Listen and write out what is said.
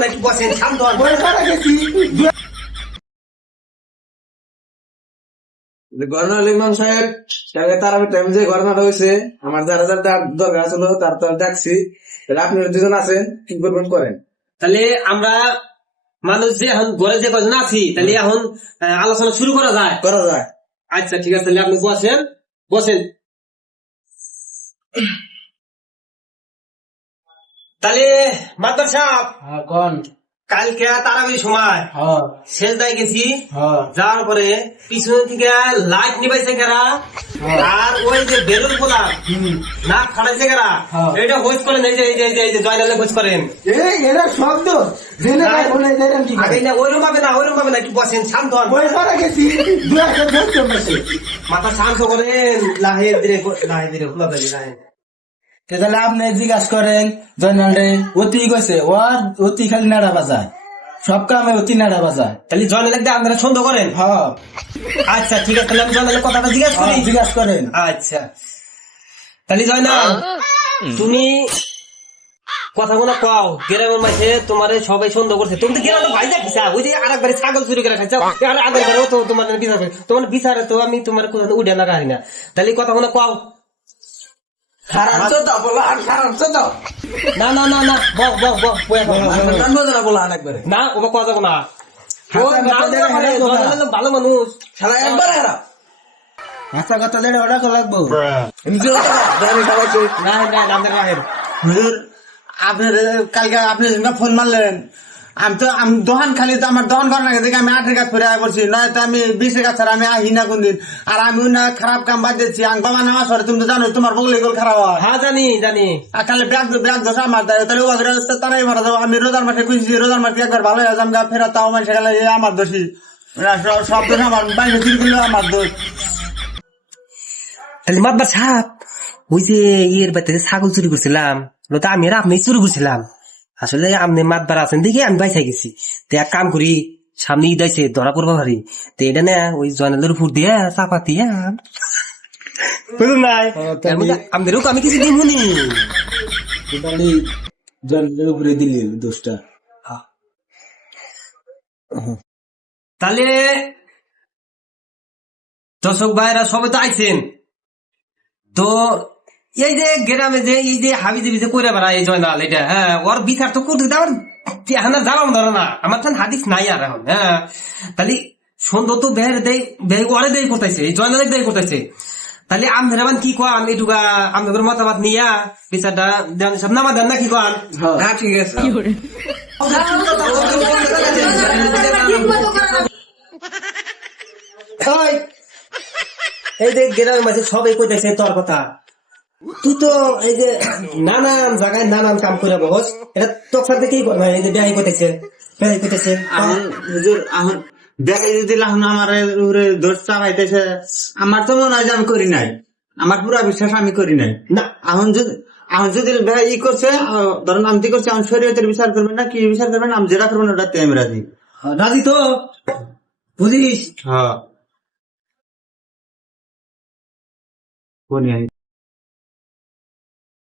না একটু বসেন শান্ত হন পয়সাটা গেছি গভর্নর ইমাম সাহেব কালকে তার টাইম যে গভর্নর হয়েছে আমার যারা যারা দরকার ছিল তার তো ডাকছি তাহলে আপনারা দুজন আছেন কি করবেন করেন? তাহলে আমরা মানুষ যে এখন ঘরে যে কজন আছি তাহলে এখন আলোচনা শুরু করা যায়? করা যায়। আচ্ছা ঠিক আছে তাহলে আপনি বসেন। বসেন। তাহলে মাদার সাহেব হ্যাঁ কোন? কালকে তারাবির সময়। হ্যাঁ। শেষ দায় গেছি। হ্যাঁ। যাওয়ার পরে পিছনে থেকে লাইট নিবাইছে কেরা? আর ওই যে বেলুন পোলা না খাড়াইছে কেরা। এটা হোস করেন এই যে এই যে এই যে জয়নালে হোস করেন। এরা শব্দ। ওইরকম না ওইরকম না একটু বসেন শান্ত হন। মাথা শান্ত করেন লাহে ধীরে লাহে ধীরে খোলা দেবে লাহে। তাহলে আপনি জিজ্ঞাসা করেন জয়নাল রে অতি গেছে ওর অতি খালি নাড়া বাজায়। সব কামে অতি নাড়া বাজায়। তাহলে জয়নাল একদম আপনারা সন্দেহ করেন? হ্যাঁ আচ্ছা ঠিক আছে তাহলে আমি জয়নালের কথাটা জিজ্ঞাসা করি। হ্যাঁ, জিজ্ঞাসা করেন। আচ্ছা। তাহলে জয়নাল তুমি কথাগুলো কও। গ্রামের মাঝে তোমার সবাই সন্দেহ করছে। তুমি তো গ্রামে ভাই দেখিস ওই যে আর একবারে ছাগল চুরি করে খাইছো। আর আগের বারেও তো তোমার বিচার করে। তোমার বিচারে তো আমি তোমার কোথাও উঠে না গাড়ি না। তাহলে কথাগুলো কও খারাপ তো দাও বলো আর খারাপ তো দাও না না না না বহ বহ বহ বহ বহ, বহ। জানব না বলো আর একবারে। না ওবা কথা যাব না। ও হাসা না কথা দেখে বলে, হেরে কথা। জয়নাল হলো ভালো মানুষ। একবার খারাপ হাসা কথা দেড় ওটা লাগবো। নিজের কথা জানি সবাইকে না না নামদের রাহের হুজুর আপনার কালকে আপনি ফোন মারলেন আমি তো আমি দোকান খালি তো আমার দোকান করার আগে থেকে আমি আঠের কাজ করে আয় করছি নয় তো আমি বিশের কাজ ছাড়া আমি আহি না কোনদিন। আর আমি না খারাপ কাম বাদ দিচ্ছি আমি বাবা নামাজ পড়ে তুমি তো জানো তোমার বগলে এগুলো খারাপ হয়। হ্যাঁ জানি জানি। আর কালে ব্যাগ ব্যাগ দোষ আমার দেয় তাহলে ও তারাই মারা যাব। আমি রোজার মাঠে খুঁজছি রোজার মাঠে একবার ভালো হয়ে যাম গা ফেরা তাও গেলে এ আমার দোষী। সব- সব দোষ আমার বাইরে চুরি করলেও আমার দোষ। তাহলে মাতবার সাপ ওই যে ইয়ের বাড়িতে ছাগল চুরি করছিলাম ওটা তো আমি আর আপনি চুরি করছিলাম। আসলে আপনি মাতবার আছেন দেখি আমি বাইসা গেছি। তো এক কাম করি সামনে ঈদ আইছে ধরা পড়বা ভারি তো এটা না ওই জয়নালের উপর দিয়ে চাপা দিয়ে। বুঝুন নাই। আমাদেরও আমি কিছু দিন শুনি তাহলে জলের উপরে দিলি দোষটা। তাহলে দর্শক ভাইরা সবাই তো আইছেন। তো এই যে গ্রামে যে এই যে হাবি জিবি যে কইরা বেড়ায় এই জয়নাল এটা হ্যাঁ ওর বিচার তো করতে আমার এখন জ্বালাম ধরো না। আমার তো হাদিস নাই আর এখন হ্যাঁ। তাহলে সুন্দর তো বের দেয় বের ওরে দেয় করতেছে এই জয়নালে দেয় করতেছে। তাহলে আমদের কি কন এটুকা আমাদের মতামত নিয়া বিচারটা দেন সব নামা দেন না কি কন? হ্যাঁ। ঠিক আছে। এই যে গ্রামের মাঝে সবাই কইতেছে তোর কথা। তুই তো এই যে নানান জায়গায় নানান কাম করে বস এটা সাথে কি করবে এই যে বিয়াই করতেছে বিয়াই করতেছে। এখন হুজুর এখন দেখে যদি লাহুন আমার উপরে দোষ চাপাইতেছে আমার তো মনে হয় যে আমি করি নাই। আমার পুরা বিশ্বাস আমি করি নাই। না। এখন যদি এখন যদি ভাই ই করছে ধরেন আমি কি করছি আমি শরীয়তের বিচার করবেন না কি বিচার করবেন আমি যেটা করবেন ওটাতে আমি রাজি। রাজি তো। বুঝিস? হ্যাঁ।